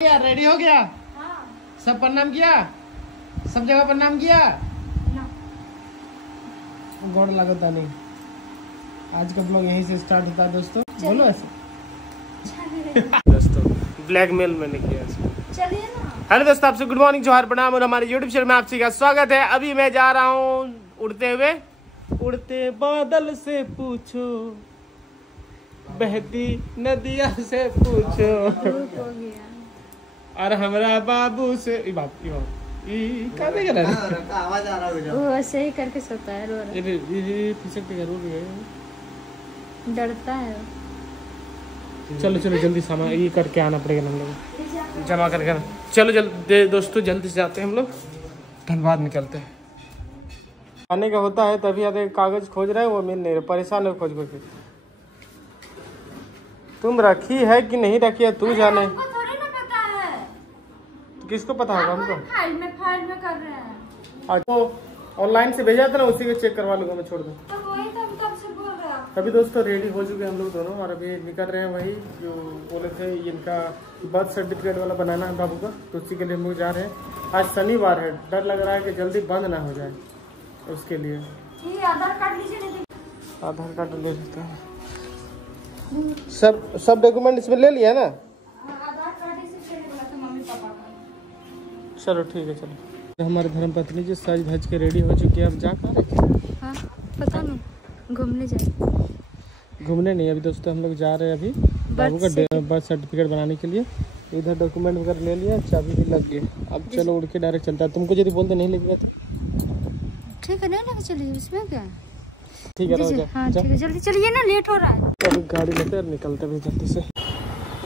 यार रेडी हो गया? हाँ। सब प्रणाम किया? सब जगह प्रणाम किया? गौड़ लगता नहीं। आज का ब्लॉग यहीं से स्टार्ट होता है दोस्तों। बोलो ऐसे दोस्तों, ब्लैकमेल मैंने किया इसमें। चलिए ना। हेलो दोस्तों, आपसे गुड मॉर्निंग, जोहार, प्रणाम और हमारे यूट्यूब चैनल में आप सभी का स्वागत है। अभी मैं जा रहा हूँ उड़ते हुए। उड़ते बादल से पूछो, बहती नदिया से पूछो, और हमरा बाबू से क्या देख रहा है? आवाज आ रहा है। वो ऐसे ही करके सोता है, रो रहा है। डरता है। चलो चलो जल्दी सामान ये करके आना पड़ेगा हम लोग, जमा करके आना। चलो जल्दी दोस्तों, जल्दी से जाते हैं हम लोग, धनबाद निकलते हैं। आने का होता है तभी आते, कागज खोज रहे हैं वो मिल नहीं रहे, परेशान है खोज खोज के। तुम रखी है कि नहीं रखी है तू जाने, किसको पता होगा? हमको फाइल में कर रहे हैं। आज तो ऑनलाइन से भेजा था ना, उसी को चेक करवा लूंगा मैं, छोड़ दूँ। तो वही तो हम कब से बोल रहे हैं। अभी दोस्तों रेडी हो चुके हैं हम लोग दोनों, और अभी निकल रहे हैं वही जो बोले थे, इनका बर्थ सर्टिफिकेट वाला बनाना है बाबू का, तो उसी के लिए हम लोग जा रहे हैं। आज शनिवार है, डर लग रहा है कि जल्दी बंद ना हो जाए, उसके लिए। आधार कार्ड लीजिए। आधार कार्ड ले लेते हैं। सब डॉक्यूमेंट इसमें ले लिया ना? आधार कार्ड से चलेगा तो मम्मी पापा का। चलो ठीक है, चलो। हमारे धर्मपत्नी जी सज धज के रेडी हो चुकी है। अब जा कर हाँ, पता नहीं, घूमने जाए। घूमने नहीं, अभी दोस्तों हम लोग जा रहे हैं अभी बाबू का बर्थ सर्टिफिकेट बनाने के लिए। इधर डॉक्यूमेंट वगैरह ले लिया, चाबी भी लग गई। अब चलो उड़ के डायरेक्ट चलता है। तुमको यदि बोलते नहीं लेके गए तो ठीक है, नहीं लेके चलिए, इसमें क्या है। ठीक है, हाँ ठीक है, जल्दी चलिए ना, लेट हो रहा है। अभी गाड़ी लेते हैं, निकलते भी जल्दी से।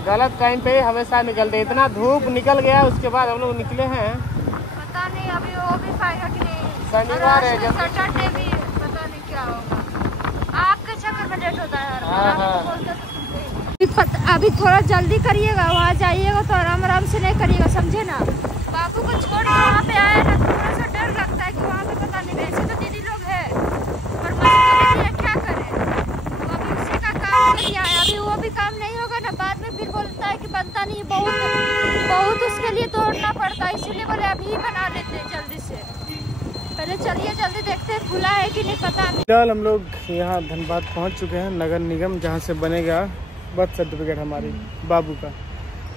गलत टाइम पे हमेशा निकलते, इतना धूप निकल गया, उसके बाद हम लोग निकले हैं। पता नहीं अभी वो भी पाएगा कि नहीं। शनिवार है, सैटरडे भी पता नहीं क्या होगा। आपके चक्कर में लेट होता है। अभी थोड़ा जल्दी करिएगा, वहाँ जाइएगा तो आराम आराम से नहीं करिएगा, समझे ना। बाबू को छोड़ वहाँ पे आए ना, थोड़ा सा डर लगता है कि वहाँ पे पता नहीं, वैसे तो दीदी लोग है पर क्या करे। वो अभी उसी का काम किया है, अभी वो भी काम नहीं होगा ना, बाद में फिर बोलता है कि बनता नहीं, बहुत उसके लिए तोड़ना पड़ता है, इसीलिए बोले अभी बना लेते हैं जल्दी से। पहले चलिए जल्दी देखते हैं खुला है कि नहीं, पता नहीं। फिलहाल हम लोग यहाँ धनबाद पहुँच चुके हैं, नगर निगम जहाँ से बनेगा बर्थ सर्टिफिकेट हमारी बाबू का।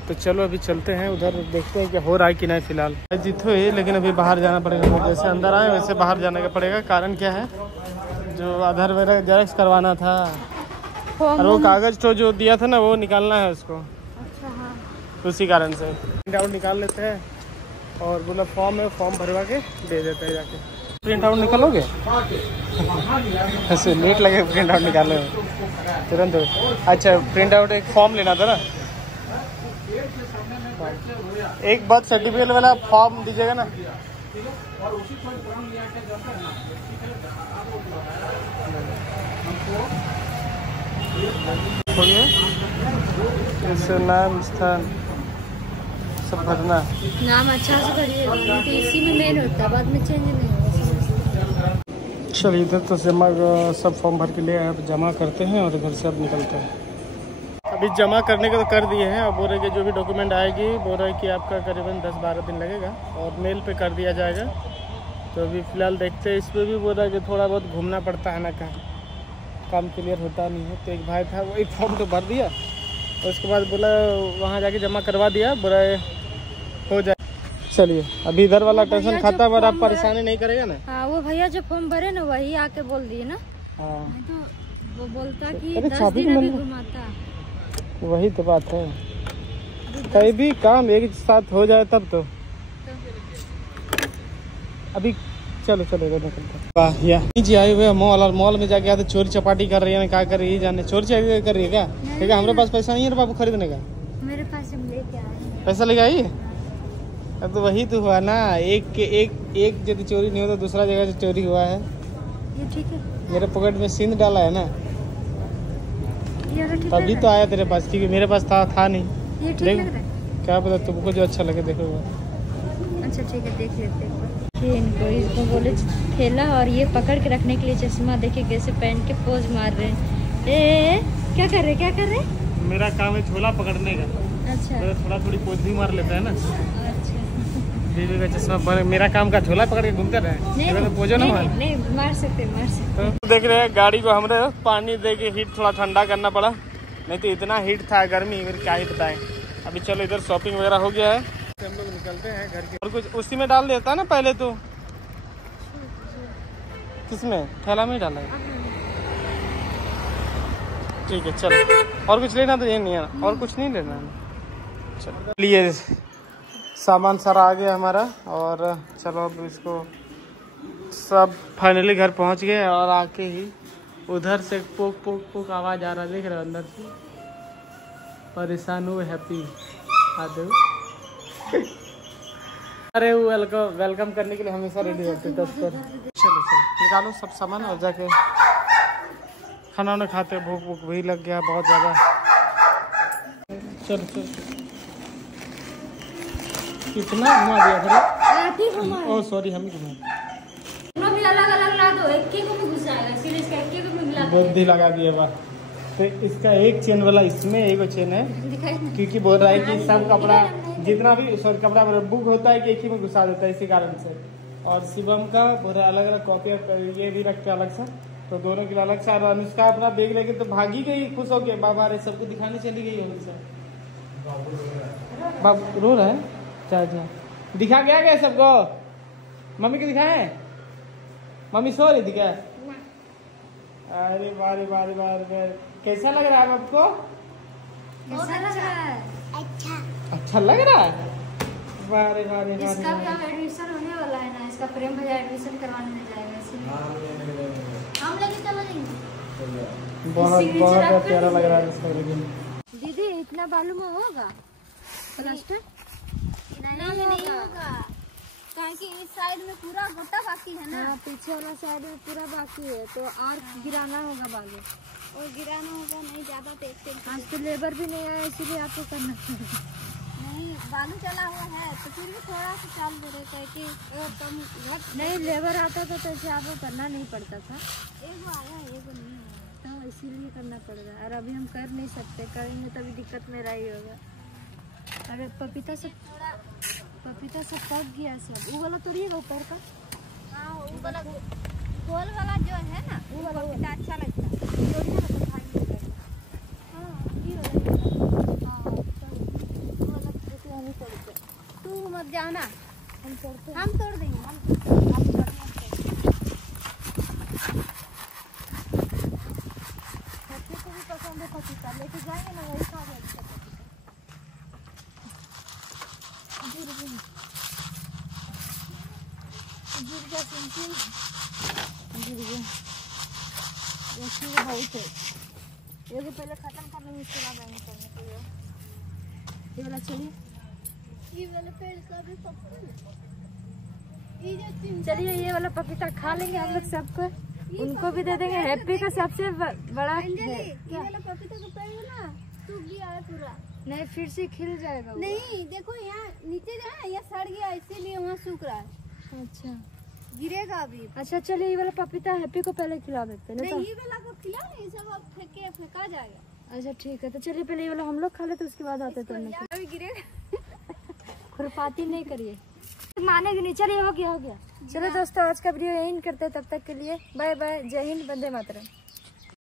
तो चलो अभी चलते हैं उधर, देखते हैं क्या हो रहा है कि नहीं। फिलहाल जितो है, लेकिन अभी बाहर जाना पड़ेगा। जैसे अंदर आए वैसे बाहर जाने का पड़ेगा। कारण क्या है, जो आधार वगैरह जेरॉक्स करवाना था, और वो कागज तो जो दिया था ना, वो निकालना है उसको। अच्छा हाँ, उसी कारण से प्रिंट आउट निकाल लेते हैं, और बोला फॉर्म है, फॉर्म भरवा के दे देते हैं जाके। प्रिंट आउट निकालोगे? ऐसे लेट लगे प्रिंट आउट निकालने में तुरंत। अच्छा, प्रिंट आउट एक फॉर्म लेना था ना, एक बर्थ सर्टिफिकेट वाला फॉर्म दीजिएगा ना। जैसे नाम, स्थान सब भरना। नाम अच्छा से करिए, इसी में मेन होता है, बाद में चेंज नहीं होगा। चलिए इधर तो जमा सब फॉर्म भर के ले आए, अब जमा करते हैं और इधर से अब निकलते हैं। अभी जमा करने का तो कर दिए हैं, अब बोल रहे कि जो भी डॉक्यूमेंट आएगी, बोल रहे कि आपका करीबन 10-12 दिन लगेगा और मेल पे कर दिया जाएगा। तो अभी फ़िलहाल देखते हैं। इसमें भी बोल रहा है कि थोड़ा बहुत घूमना पड़ता है ना, काम क्लियर होता नहीं है। तो एक भाई था, वो एक फॉर्म तो भर दिया, और उसके बाद बोला वहाँ जाके जमा करवा दिया, बोला हो जाए। चलिए अभी इधर वाला टेंशन खाता, पर आप परेशानी नहीं करेगा ना। हाँ, वो भैया जो फॉर्म भरे ना, वही आके बोल दिए ना। हाँ, तो वो बोलता कि 10 दिन अभी घुमाता। वही तो बात है, कहीं भी काम एक साथ हो जाए तब तो। अभी चलो चलो निकलते जी। आए हुए मॉल में जाके आते, चोरी चपाटी कर रही है, क्या कर रही है जाने। चोरी चपाटी कर रही है क्या? ठीक है, हमारे पास पैसा नहीं है बाबू खरीदने का। मेरे पास हम लेके आए। पैसा लेके आई? अब तो वही तो हुआ ना, एक यदि चोरी नहीं हो तो दूसरा जगह से चोरी हुआ है। ये ठीक है, मेरे पॉकेट में सिंध डाला है ना, ये ठीक तभी तो आया तेरे पास, क्योंकि मेरे पास था नहीं। ये ठीक लग रहा है? क्या पता, तुमको जो अच्छा लगे देखो। अच्छा ठीक है, देख लेते हैं। इनको बोले थैला और ये पकड़ के रखने के लिए चश्मा, देखिए कैसे पहन के पोज मार रहे हैं। क्या कर रहे? मेरा काम है झोला पकड़ने का। अच्छा तो थोड़ा थोड़ी पोज भी मार लेता है ना। अच्छा बीवी का चश्मा मेरा काम का झोला पकड़ के घूमते रहे, पोजो ना मार। नहीं मार सकते तो देख रहे हैं गाड़ी को हमने पानी दे के हीट थोड़ा ठंडा करना पड़ा, नहीं तो इतना हीट था गर्मी, फिर क्या ही बताएं। अभी चलो इधर शॉपिंग वगैरह हो गया है, हम लोग निकलते हैं घर के। और कुछ उसी में डाल देता ना पहले तो, किसमें थैला में ही डाला है। ठीक है चलो, और कुछ लेना तो ये नहीं है, और कुछ नहीं लेना है। चलो लिए सामान सारा आ गया हमारा, और चलो अब इसको सब फाइनली घर पहुंच गए। और आके ही उधर से पोक पोक पोक आवाज आ रहा, देख रहे हो अंदर से। परेशान हुए हैप्पी आदे अरे वो वेलकम करने के लिए हमेशा रेडी रहते 10 पर। चलो निकालो सब सामान और जाके खाना वाना खाते। भूख भूख भी लग गया बहुत ज़्यादा। चलो कितना घुमा दिया ओ सॉरी, हम ही घुमा अलग अलग ला दो, एक को भी घुसाएगा, इसीलिए इसका एक को भी मिला बुद्धि लगा दिया वाह। तो इसका एक चेन वाला इसमें एक चेन है, क्योंकि बोल रहा है कि सब कपड़ा जितना भी सॉरी कपड़ा बुक होता है कि एक ही में घुसा देता है, इसी कारण से। और शिवम का पूरा अलग अलग कॉपी ये भी रखते अलग सा, तो दोनों के अलग सा। और अनुष्का अपना बैग लेके तो भागी गई खुश हो के, बाबा रे सबको दिखाने चली गई अनुष्का। बाबू रो रहा है, चाचा दिखा गया सबको, मम्मी को दिखाए, मम्मी सो रही थी क्या? अरे बारे बारे बारे, कैसा लग रहा है आपको? कैसा लग रहा है? अच्छा लग रहा है। बारे बारे इसका भी अब एडमिशन होने वाला है ना, इसका प्रेम भैया एडमिशन करवाने में जाएगा, इसलिए हम लेके चलेंगे। बहुत प्यारा लग रहा है इसका। लेकिन दीदी इतना बालू में होगा प्लास्टर? नहीं होगा, क्योंकि इस साइड में पूरा गोटा बाकी है ना। हाँ, पीछे वाला साइड में पूरा बाकी है, तो और गिराना होगा बालू, और गिराना होगा। नहीं ज्यादा तेज आज तो लेबर भी नहीं आया, इसीलिए आपको करना पड़ेगा। नहीं बालू चला हुआ है तो फिर भी थोड़ा सा चाल दे रहे कि कम घट। नहीं लेबर आता था तो ऐसे आपको करना नहीं पड़ता था, एक आया एक नहीं आया, तो इसीलिए करना पड़ रहा है। और अभी हम कर नहीं सकते, करेंगे तभी दिक्कत मेरा ही होगा। अरे पपीता सब पक गया सब। वो वाला तोड़िएगा ऊपर का। हाँ वो वाला गोल वाला जो है ना, वो वाला पपीता अच्छा लगता है। तोड़िए ना तो खाने में लगेगा। हाँ ये वाला, हाँ वो वाला जैसे हम ही तोड़ते। तू मत जाओ ना, हम तोड़ते, हम तोड़ देंगे। बच्चे को भी पसंद है पपीता, लेके जाएंगे ना वही खा जाएगा। बहुत है, ये पहले खत्म करने में इसके बाद आएंगे करने के लिए। ये वाला चलिए, ये वाला पेड़ का भी चलिए, ये वाला पपीता खा लेंगे हम लोग सबको, उनको भी दे देंगे। हैप्पी का सबसे बड़ा है ये वाला पपीता का पेड़ है ना, सूख गया है पूरा। नहीं फिर से खिल जाएगा। नहीं देखो यहाँ नीचे जो है, यहाँ सड़ गया इसीलिए वहाँ सूख रहा है। अच्छा गिरेगा अभी। अच्छा चलिए, ये वाला पपीता हैप्पी को पहले खिला देते हैं। नहीं ये वाला को खिला नहीं, सब अब फेंका जाएगा। अच्छा ठीक है, तो चलिए पहले ये वाला हम लोग खा लेते, उसके बाद आते तोड़ने। अभी गिरेगा खुरपाती नहीं करिए, मानेगी नहीं। चलिए हो गया। चलो दोस्तों आज का वीडियो यहीं करते हैं, तब तक के लिए बाय बाय, जय हिंद, वंदे मातरम।